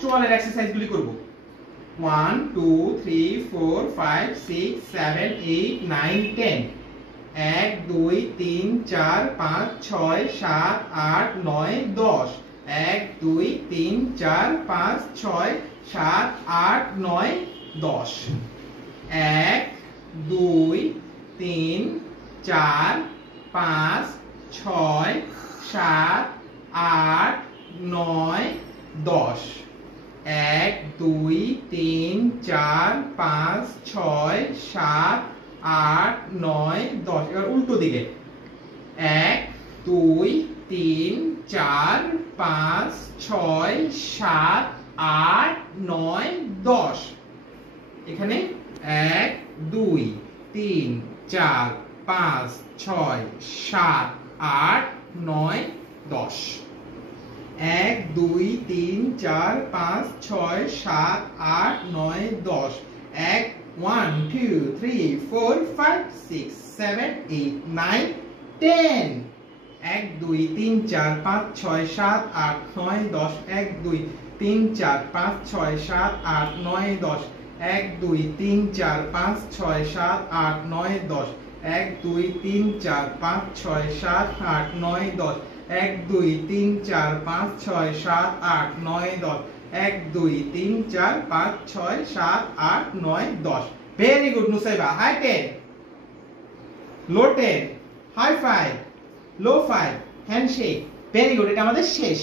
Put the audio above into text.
চোয়ালের exercise গুলি করব। 1 2 3 4 5 6 7 8 9 10 1 2 3 4 5 6 7 8 9 10 1 2 3 4 5 6 7 8 9 10 1 2 3 4 5 6 7 8 9 10 1 2 3 4 5 6 7 8 9 10 এবার উল্টো দিকে 1 2 3 4 5 6 7 8 9 10 এখানে 1 2 3 4 5 6 7 8 9 10 1 2 3 4 5 6 7 8 9 10 1 1 2 3 4 5 6 7 8 9 10 1 2 3 4 5 6 7 8 9 10 1 2 3 4 5 6 7 8 9 10 1 2 3 4 5 6 7 8 9 10 1 2 3 4 5 6 7 8 9 10 1 2 3 4 5 6 7 8 9 10 1 2 3 4 5 6 7 8 9 10 ভেরি গুড নুসাইবা হাই 10 লো 10 হাই 5 লো 5 হ্যান্ডশেক ভেরি গুড এটা আমাদের শেষ